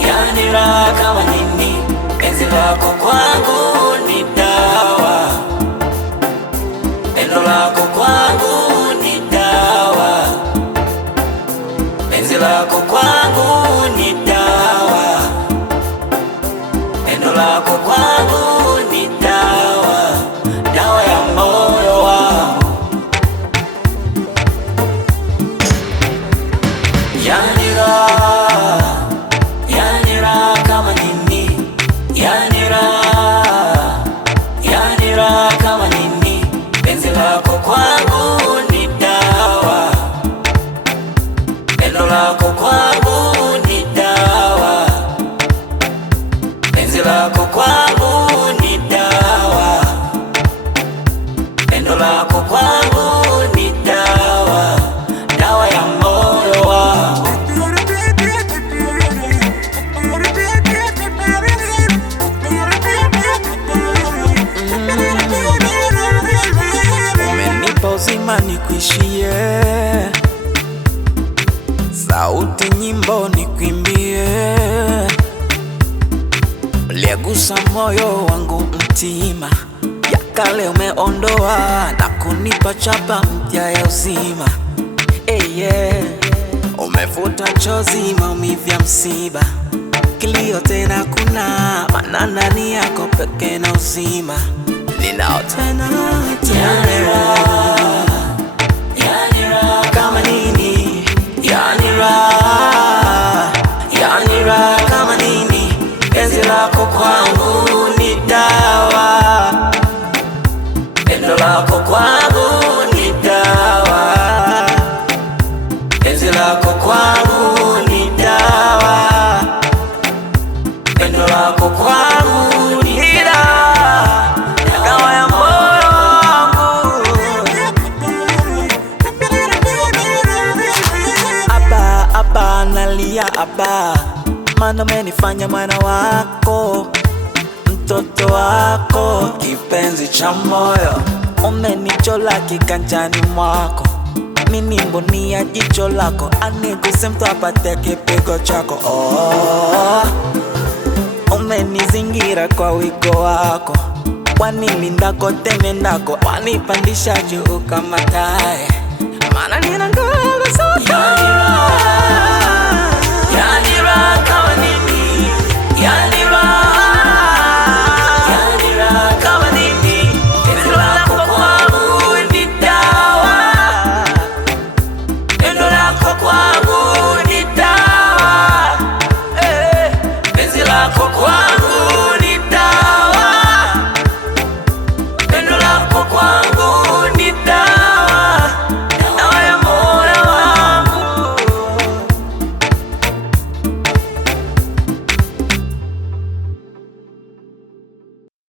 yani raha kama nini, penzi lako kwangu ni dawa, pendo lako kwangu ni dawa, penzi lako kwangu ni dawa, pendo lako kwangu ni dawa, dawa ya moyo wangu. Yani raha kama nini, yani raha kama nini, penzi lako kwangu ni dawa, pendo lako kwangu ni dawa, penzi lako kwangu ni dawa, pendo lako kwangu ni dawa, dawa ya moyo wangu. Umenipa uzima nikuishie, sauti nyimbo nikuimbie, uliyegusa moyo wangu mtima, ya kale umeondoa na kunipa chapa mpya ya uzima. Umefuta chozi maumivu ya msiba, kilio tena kuna maana ndani yako peke na uzima ninao tena. Yani raha kama nini, yani raha kama nini, penzi lako kwangu ni dawa, pendo lako kwangu ni dawa, penzi lako kwangu ni dawa, pendo lako kwangu ni dawa, dawa ya moyo wangu. Aba nalia aba, maana umenifanya mwana wako, mtoto wako, kipenzi cha moyo, umenichola kiganjani mwako, mimi mboni ya jicho lako, aniguse mtu apate kipigo chako. Umenizingira kwa wigo wako, wanilinda kote nendako, wanipandisha juu kama tai, maana nina nguvu zote.